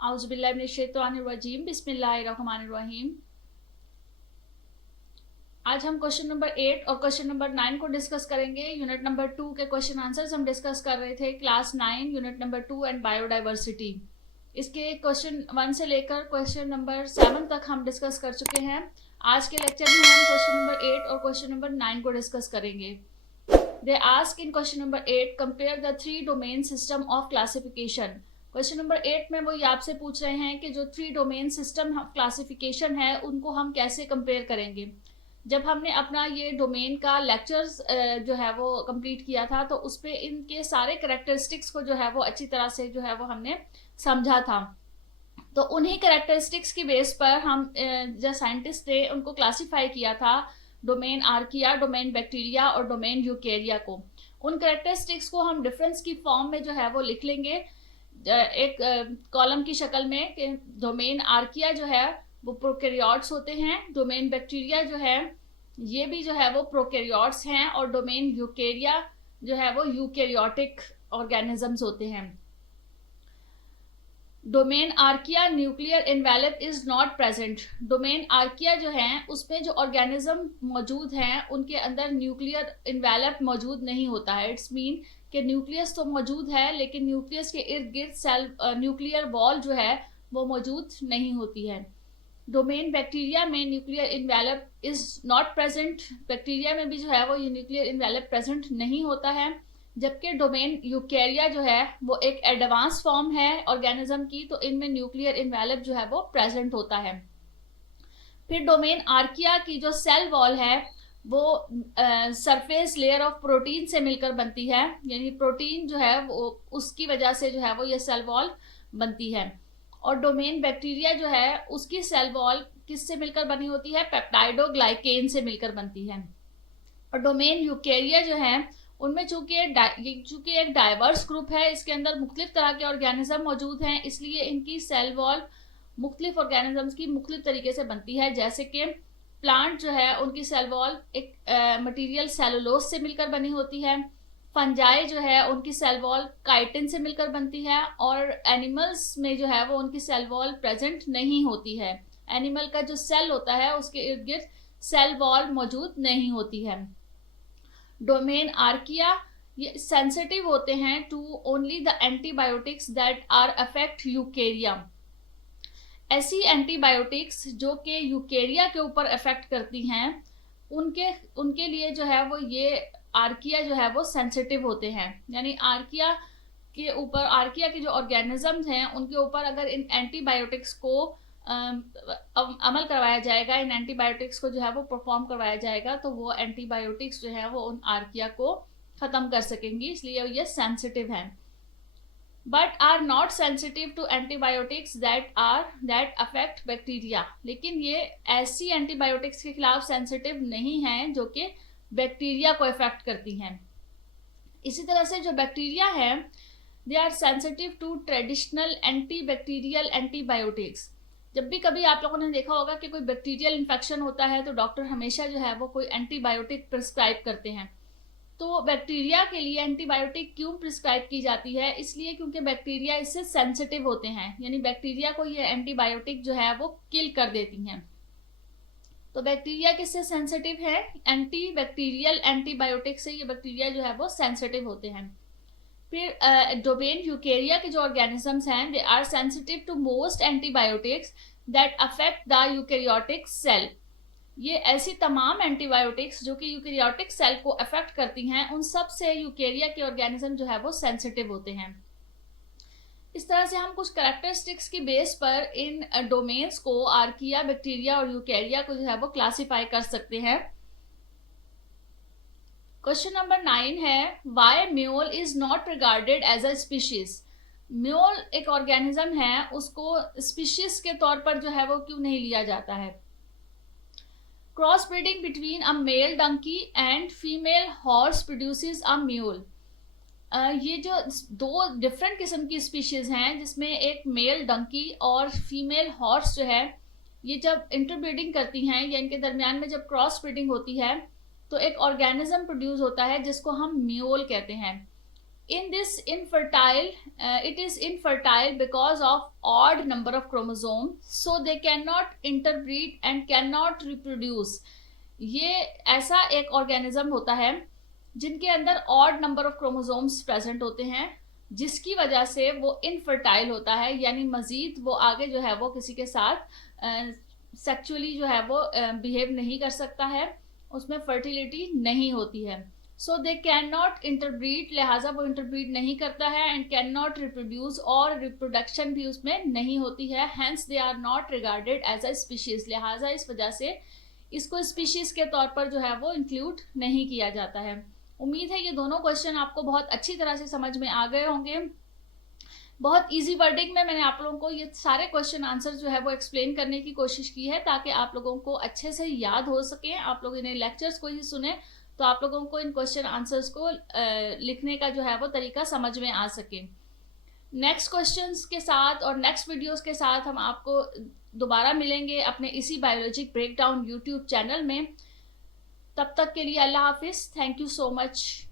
आउज़ुबिल्लाहिमिनश्शैतानिर्रजीम बिस्मिल्लाहिर्रहमानिर्रहीम। आज हम क्वेश्चन नंबर 8 और क्वेश्चन नंबर 9 को डिस्कस करेंगे। यूनिट नंबर 2 के क्वेश्चन आंसर्स हम डिस्कस कर रहे थे, class 9 unit number 2 and biodiversity. इसके क्वेश्चन 1 से लेकर क्वेश्चन नंबर 7 तक हम डिस्कस कर चुके हैं। आज के लेक्चर में हम क्वेश्चन नंबर 8 और क्वेश्चन नंबर 9 को डिस्कस करेंगे। They ask in question number 8 compare the 3 domain system of classification. Question number 8 में वो ये आपसे पूछ रहे हैं कि जो 3 डोमेन सिस्टम क्लासिफिकेशन है उनको हम कैसे कंपेयर करेंगे। जब हमने अपना ये डोमेन का लेक्चर्स जो है वो कंप्लीट किया था तो उस पे इनके सारे करेक्टरिस्टिक्स को जो है वो अच्छी तरह से जो है वो हमने समझा था। तो उन्हीं करेक्टरिस्टिक्स की बेस पर हम जो साइंटिस्ट थे उनको क्लासिफाई किया था डोमेन आर्किया, डोमेन बैक्टीरिया और डोमेन यूकेरिया को। उन करेक्टरिस्टिक्स को हम डिफरेंस की फॉर्म में जो है वो लिख लेंगे एक कॉलम की शक्ल में कि डोमेन आर्किया जो है वो प्रोकैरियोट्स होते हैं, डोमेन बैक्टीरिया जो है ये भी जो है वो प्रोकैरियोट्स हैं और डोमेन यूकेरिया जो है वो यूकैरियोटिक ऑर्गेनिजम्स होते हैं। Domain archaea nuclear envelope is not present. Domain archaea जो है उसमें जो ऑर्गेनिज्म मौजूद हैं उनके अंदर न्यूक्लियर इन्वेलप मौजूद नहीं होता है। इट्स मीन कि न्यूक्लियस तो मौजूद है लेकिन न्यूक्लियस के इर्द गिर्द सेल न्यूक्लियर वॉल जो है वो मौजूद नहीं होती है। डोमेन बैक्टीरिया में nuclear envelope is not present. Bacteria में भी जो है वो ये न्यूक्लियर इन्वेलप प्रेजेंट नहीं होता है। जबकि डोमेन यूकेरिया जो है वो एक एडवांस फॉर्म है ऑर्गेनिज्म की, तो इनमें न्यूक्लियर इन्वेलप जो है वो प्रेजेंट होता है। फिर डोमेन आर्किया की जो सेल वॉल है वो सरफेस लेयर ऑफ प्रोटीन से मिलकर बनती है, यानी प्रोटीन जो है वो उसकी वजह से जो है वो ये सेल वॉल बनती है। और डोमेन बैक्टीरिया जो है उसकी सेल वॉल किससे मिलकर बनी होती है? पेप्टाइडोग्लाइकेन से मिलकर बनती है। और डोमेन यूकेरिया जो है उनमें चूंकि एक डाइवर्स ग्रुप है, इसके अंदर मुख्तलिफ तरह के ऑर्गेनिज्म मौजूद हैं, इसलिए इनकी सेल वॉल मुख्तलिफ ऑर्गेनिजम्स की मुख्तलिफ तरीके से बनती है। जैसे कि प्लांट जो है उनकी सेल वॉल एक मटेरियल सेलुलोज से मिलकर बनी होती है। फंजाई जो है उनकी सेल वॉल काइटिन से मिलकर बनती है। और एनिमल्स में जो है वो उनकी सेल वॉल प्रेजेंट नहीं होती है। एनिमल का जो सेल होता है उसके इर्द गिर्द सेल वॉल मौजूद नहीं होती है। डोमेन आर्किया ये सेंसिटिव होते हैं to only the antibiotics that are affect eukarya. ऐसी एंटीबायोटिक्स जो कि यूकेरिया के ऊपर अफेक्ट करती हैं उनके लिए जो है वो ये आर्किया जो है वो सेंसिटिव होते हैं। यानी आर्किया के जो ऑर्गेनिजम्स हैं उनके ऊपर अगर इन एंटीबायोटिक्स को अमल करवाया जाएगा, इन एंटीबायोटिक्स को जो है वो परफॉर्म करवाया जाएगा, तो वो एंटीबायोटिक्स जो है वो उन आर्किया को खत्म कर सकेंगी, इसलिए ये सेंसिटिव हैं। But are not sensitive to antibiotics that affect bacteria. लेकिन ये ऐसी एंटीबायोटिक्स के खिलाफ सेंसिटिव नहीं हैं जो कि बैक्टीरिया को इफेक्ट करती हैं। इसी तरह से जो बैक्टीरिया है they are sensitive to traditional anti bacterial antibiotics. जब भी कभी आप लोगों ने देखा होगा कि कोई बैक्टीरियल इन्फेक्शन होता है तो डॉक्टर हमेशा जो है वो कोई एंटीबायोटिक प्रिस्क्राइब करते हैं। तो बैक्टीरिया के लिए एंटीबायोटिक क्यों प्रिस्क्राइब की जाती है? इसलिए क्योंकि बैक्टीरिया इससे सेंसिटिव होते हैं, यानी बैक्टीरिया को ये एंटीबायोटिक जो है वो किल कर देती हैं। तो बैक्टीरिया किससे सेंसिटिव है? एंटी बैक्टीरियल एंटीबायोटिक से ये बैक्टीरिया जो है वो सेंसिटिव होते हैं। फिर डोमेन यूकेरिया के जो ऑर्गेनिजम्स हैं they are sensitive to most antibiotics that affect the eukaryotic cell. ये ऐसी तमाम एंटीबायोटिक्स जो कि यूकैरियोटिक सेल को अफेक्ट करती हैं उन सब से यूकेरिया के ऑर्गेनिज्म जो है वो सेंसिटिव होते हैं। इस तरह से हम कुछ कैरेक्टरिस्टिक्स की बेस पर इन डोमेन्स को आर्किया, बैक्टीरिया और यूकेरिया को जो है वो क्लासिफाई कर सकते हैं। क्वेश्चन नंबर 9 है why mule is not regarded as a species. Mule एक ऑर्गेनिज्म है, उसको स्पीशीज के तौर पर जो है वो क्यों नहीं लिया जाता है? Cross breeding between a male donkey and female horse produces a mule. ये जो दो डिफरेंट किस्म की स्पीशीज हैं जिसमें एक मेल डंकी और फीमेल हॉर्स जो है ये जब इंटरब्रीडिंग करती हैं या इनके दरमियान में जब क्रॉस ब्रीडिंग होती है तो एक ऑर्गेनिज्म प्रोड्यूस होता है जिसको हम म्यूल कहते हैं। in this infertile, it is infertile because of odd number of chromosomes, so they cannot interbreed and cannot reproduce. ये ऐसा एक ऑर्गेनिज्म होता है जिनके अंदर odd number of chromosomes present होते हैं, जिसकी वजह से वो इनफर्टाइल होता है, यानी मजीद वो आगे जो है वो किसी के साथ सेक्चुअली जो है वो बिहेव नहीं कर सकता है, उसमें फर्टिलिटी नहीं होती है. So they can not interbreed, लिहाजा वो इंटरब्रीड नहीं करता है, एंड कैन नॉट रिप्रोड्यूस, और रिप्रोडक्शन भी उसमें नहीं होती है. Hence they are not regarded as a species, लिहाजा इस वजह से इसको स्पीशीज के तौर पर जो है वो इंक्लूड नहीं किया जाता है. उम्मीद है ये दोनों क्वेश्चन आपको बहुत अच्छी तरह से समझ में आ गए होंगे. बहुत इजी वर्डिंग में मैंने आप लोगों को ये सारे क्वेश्चन आंसर जो है वो एक्सप्लेन करने की कोशिश की है, ताकि आप लोगों को अच्छे से याद हो सके. आप लोग इन्हें लेक्चर्स को ही सुने तो आप लोगों को इन क्वेश्चन आंसर्स को लिखने का जो है वो तरीका समझ में आ सके. नेक्स्ट क्वेश्चंस के साथ और नेक्स्ट वीडियोस के साथ हम आपको दोबारा मिलेंगे अपने इसी बायोलॉजिक ब्रेकडाउन यूट्यूब चैनल में. तब तक के लिए अल्लाह हाफिज. Thank you so much.